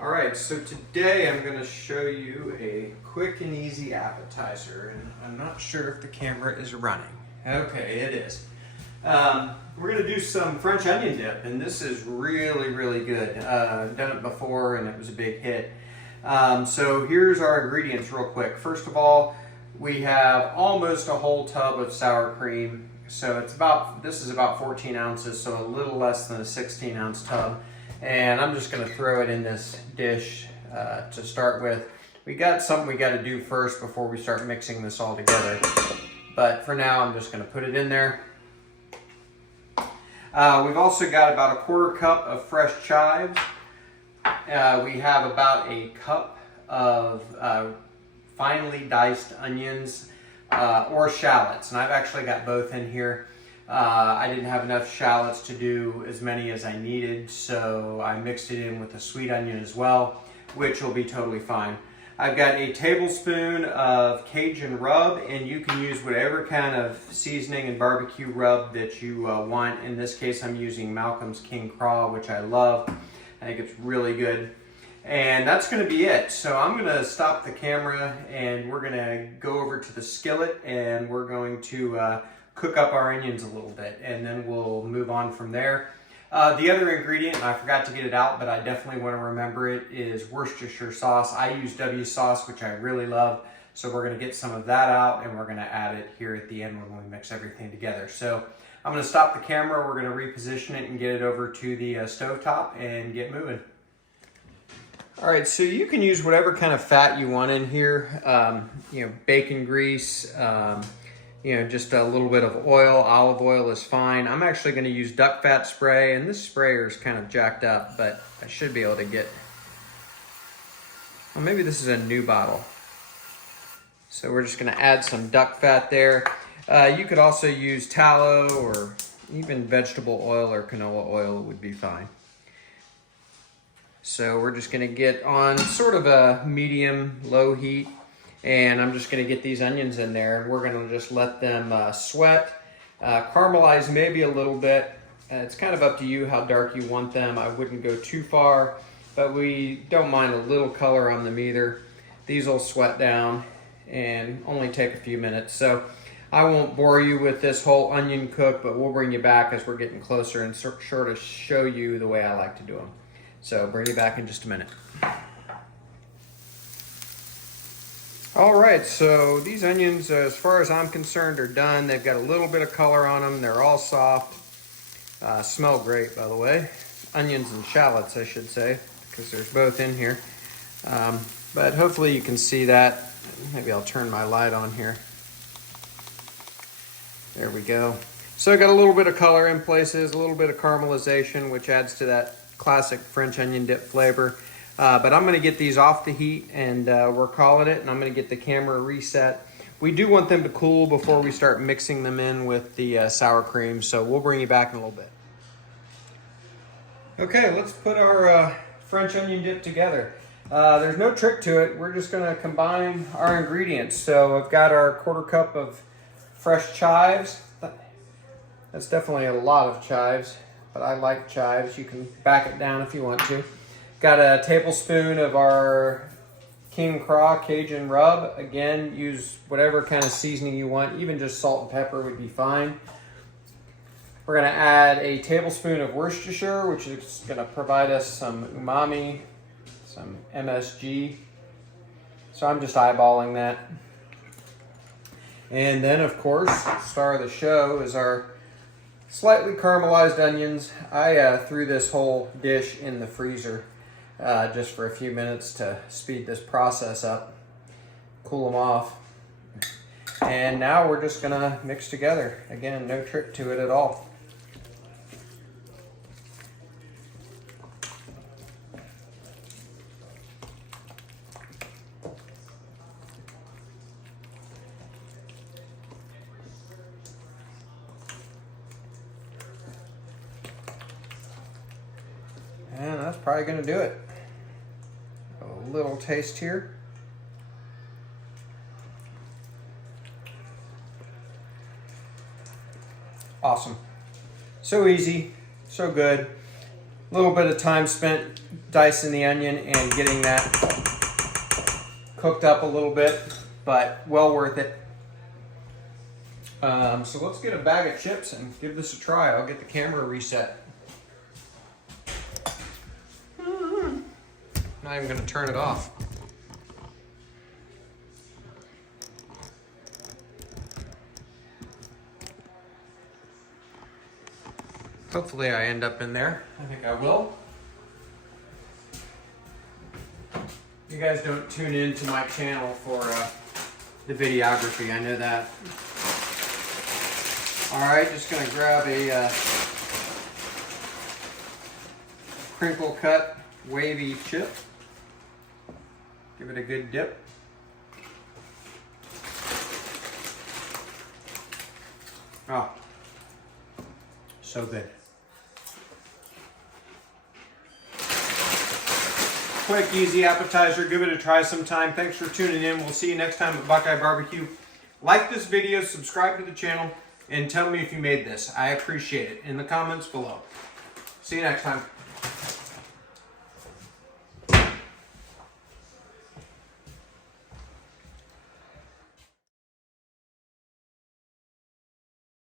All right, so today I'm going to show you a quick and easy appetizer, and I'm not sure if the camera is running. Okay, it is. We're going to do some French onion dip, and this is really, really good. I've done it before, and it was a big hit. So here's our ingredients real quick. First of all, we have almost a whole tub of sour cream. So this is about 14 ounces, so a little less than a 16-ounce tub. And I'm just going to throw it in this dish to start with. We got something we got to do first before we start mixing this all together. But for now, I'm just going to put it in there. We've also got about a quarter cup of fresh chives. We have about a cup of finely diced onions or shallots. And I've actually got both in here. I didn't have enough shallots to do as many as I needed, so I mixed it in with a sweet onion as well, which will be totally fine. I've got a tablespoon of Cajun rub, and you can use whatever kind of seasoning and barbecue rub that you want. In this case, I'm using Malcolm's King Craw, which I love. I think it's really good. And that's going to be it. So I'm going to stop the camera, and we're going to go over to the skillet, and we're going to cook up our onions a little bit, and then we'll move on from there. The other ingredient, and I forgot to get it out, but I definitely want to remember it, is Worcestershire sauce. I use W sauce, which I really love, so we're going to get some of that out, and we're going to add it here at the end when we mix everything together. So I'm going to stop the camera, we're going to reposition it and get it over to the stovetop and get moving. All right, so you can use whatever kind of fat you want in here, bacon grease, just a little bit of oil. Olive oil is fine. I'm actually going to use duck fat spray, and this sprayer is kind of jacked up, but I should be able to get, well, maybe this is a new bottle. So we're just going to add some duck fat there. You could also use tallow or even vegetable oil or canola oil would be fine. So we're just going to get on sort of a medium low heat. And I'm just going to get these onions in there, and we're going to just let them sweat, caramelize maybe a little bit. It's kind of up to you how dark you want them. I wouldn't go too far, but we don't mind a little color on them either. These will sweat down and only take a few minutes. So I won't bore you with this whole onion cook, but we'll bring you back as we're getting closer and sort of show you the way I like to do them. So bring you back in just a minute. All right, so these onions, as far as I'm concerned, are done. They've got a little bit of color on them. They're all soft. Smell great, by the way. Onions and shallots, I should say, because there's both in here. But hopefully you can see that. Maybe I'll turn my light on here. There we go. So I got a little bit of color in places, a little bit of caramelization, which adds to that classic French onion dip flavor. But I'm going to get these off the heat, and we're calling it, and I'm going to get the camera reset. We do want them to cool before we start mixing them in with the sour cream, so we'll bring you back in a little bit. Okay, let's put our French onion dip together. There's no trick to it. We're just going to combine our ingredients. So I've got our quarter cup of fresh chives. That's definitely a lot of chives, but I like chives. You can back it down if you want to. Got a tablespoon of our King Craw Cajun rub. Again, use whatever kind of seasoning you want. Even just salt and pepper would be fine. We're going to add a tablespoon of Worcestershire, which is going to provide us some umami, some MSG. So I'm just eyeballing that. And then, of course, star of the show is our slightly caramelized onions. I threw this whole dish in the freezer. Just for a few minutes to speed this process up, cool them off. And now we're just gonna mix together. Again, no trick to it at all. And that's probably gonna do it. A little taste here. Awesome. So easy, so good. A little bit of time spent dicing the onion and getting that cooked up a little bit, but well worth it. So let's get a bag of chips and give this a try. I'll get the camera reset. Not even going to turn it off. Hopefully I end up in there. I think I will. You guys don't tune in to my channel for the videography, I know that. Alright, just going to grab a crinkle cut wavy chip. Give it a good dip. Oh, so good. Quick, easy appetizer. Give it a try sometime. Thanks for tuning in. We'll see you next time at Buckeye Barbecue. Like this video, subscribe to the channel, and tell me if you made this. I appreciate it in the comments below. See you next time.